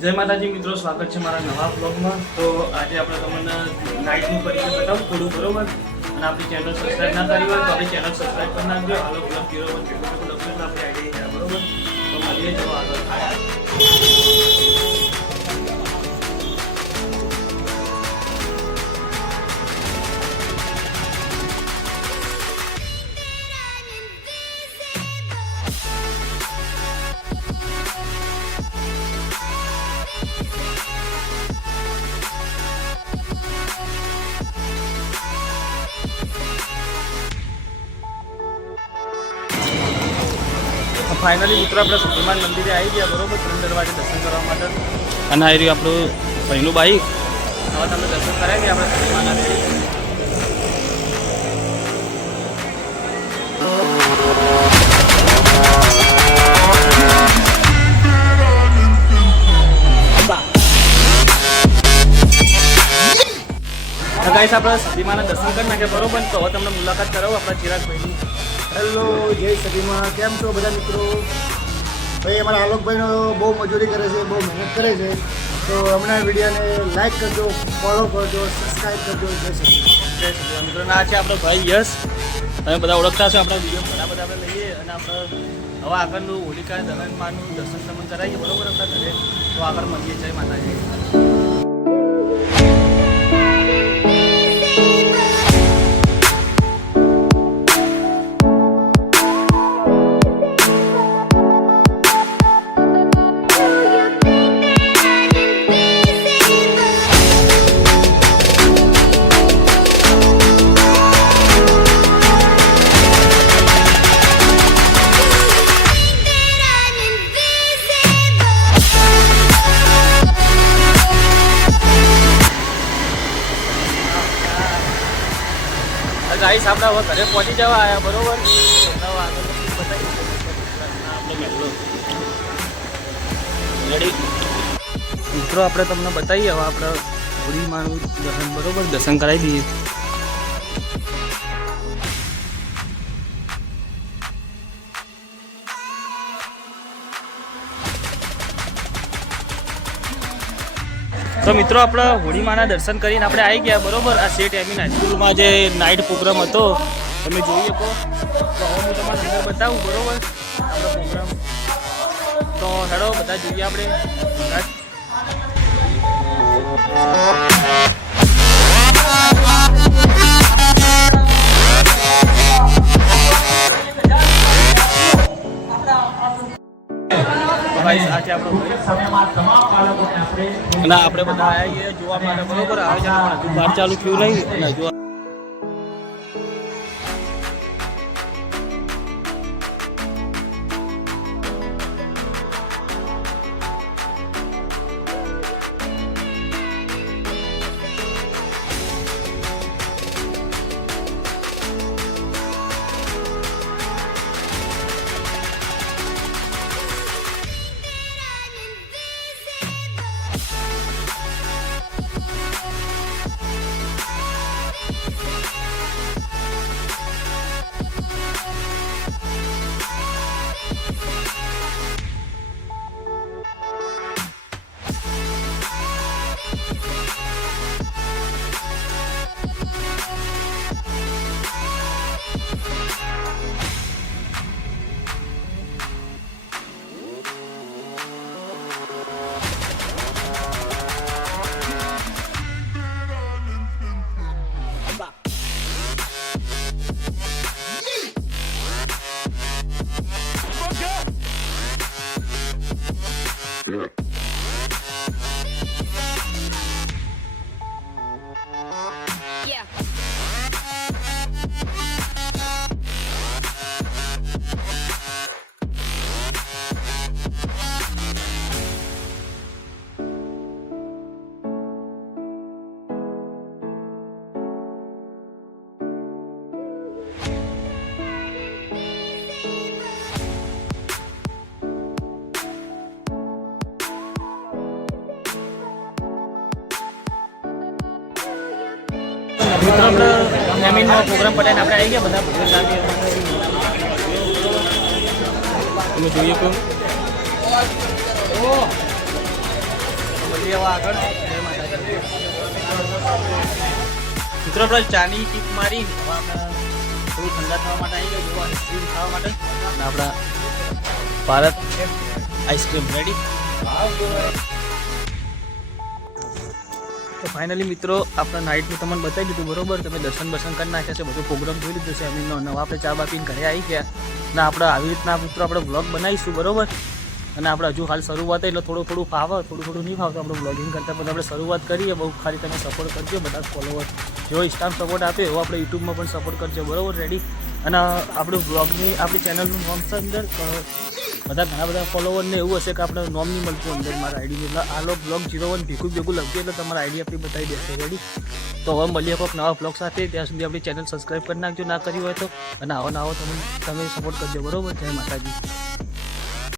જય માતાજી મિત્રો, સ્વાગત છે મારા નવા બ્લોગમાં. તો આજે આપણે તમને નાઇટનું પરિચય બતાવું થોડું, બરોબર. અને આપણી ચેનલ સબસ્ક્રાઈબ ના કરી હોય તો આપણી ચેનલ સબસ્ક્રાઈબ કરી નાખજો. હાલો ક્લબ 01 કેટલું લખજો તો આપણે આઈડિયા જાય, બરોબર. તો મળીએ જો આગળ. ફાઇનલી મિત્રો આપણે સુધીમાન મંદિરે આવી ગયા, બરોબર. 3 દરવાજે દર્શન કરવા માટે. અને આ રહ્યું આપણું ભાઈનું બાઈક. હવે તમે દર્શન કરાવી ગયા આપણે સુધીમાના. ગાઈસ આપણે સદીમાના દર્શન કરી નાખ્યા, બરોબર. તો હવે તમને મુલાકાત કરાવું આપણા ચિરાગભાઈની. હેલો, જય સદીમાં. કેમ છો બધા મિત્રો? ભાઈ અમારા આલોકભાઈનો બહુ મજૂરી કરે છે, બહુ મહેનત કરે છે. તો હમણાં વિડીયોને લાઈક કરજો, ફોલો કરજો, સબસ્ક્રાઈબ કરજો. જય સદીમાં. જય સદીમાં મિત્રો. આ છે આપણો ભાઈ યશ. તમે બધા ઓળખતા હશો. આપણા વિડીયો ઘણા બધા આપણે લઈએ અને આપણે હવે આગળનું હોલિકા દહનમાંનું દર્શન તમને કરાવીએ, બરોબર. આપણા ઘરે તો આગળ મળીએ. જય માતાજી. ગાઈસ આપણે હવે ઘરે પહોંચી જવા આવ્યા, બરોબર. મિત્રો આપણે તમને બતાવીએ હવે આપણે હોળીમાનું દર્શન, બરોબર. દર્શન કરાવી દઈએ. તો મિત્રો આપણે હોળીમાના દર્શન કરીને આપણે આવી ગયા, બરોબર. આ સેટ એમી હાઈસ્કૂલમાં જે નાઇટ પ્રોગ્રામ હતો તમે જોઈ શકો. તો હવે હું તમારે અંદર બતાવું, બરોબર, આપણો પ્રોગ્રામ. તો હેડો બધા જોઈએ આપણે. આજે આપણો અને આપણે બધા આવ્યા જોવા માટે, બરોબર. આવે છે હજુ બહાર ચાલુ થયું નહીં અને હજુ મિત્રો આપણે જમીનનો પ્રોગ્રામ પટાઈને આપણે આવી ગયા બધા ભગવાન સાથે તમે જોઈએ તો મળીએ હવે આગળ. જય માતાજી. મિત્રો આપણે ચાની ટીપ મારી હવે આપણે થોડું ઠંડા થવા માટે આવી ગયો જોવા આઈસ્ક્રીમ ખાવા માટે અને આપણા ભારત આઈસ્ક્રીમ રેડી. તો ફાઇનલી મિત્રો આપણે નાઇટનું તમને બતાવી દીધું બરોબર. તમે દર્શન બર્શન કરી નાખ્યા છે, બધું પ્રોગ્રામ જોઈ લીધું છે. એમનો નવા આપણે ચા બા પીને ઘરે આવી ગયા ને આપણે આવી રીતના મિત્રો આપણે બ્લોગ બનાવીશું બરોબર. અને આપણે હજુ હાલ શરૂઆત એટલે થોડું ફાવે, થોડું નહીં ફાવતું આપણે બ્લોગિંગ કરતાં પણ આપણે શરૂઆત કરીએ. બહુ ખાલી તમે સપોર્ટ કરજો બધા ફોલોવર, જેવો ઇન્સ્ટામાં સપોર્ટ આપે એવો આપણે યુટ્યુબમાં પણ સપોર્ટ કરજો બરોબર રેડી. અને આપણું બ્લોગની આપણી ચેનલનું નામ છે અંદર ઘણા બધા ફોલોવરને એવું હશે કે આપણે નોમ નહીં મળતું અંદર મારા આઈડી. એટલે આ લો બ્લોગ 01 ભેગું લખીએ એટલે તમારા આઈડી આપણી બતાવી દેશે રેડી. તો હવે મળીએ કોઈક નવા બ્લોગ સાથે. ત્યાં સુધી આપણી ચેનલ સબસ્ક્રાઈબ કરી નાખજો ના કરી હોય તો. અને આવો તમે સપોર્ટ કરજો બરોબર. જય માતાજી.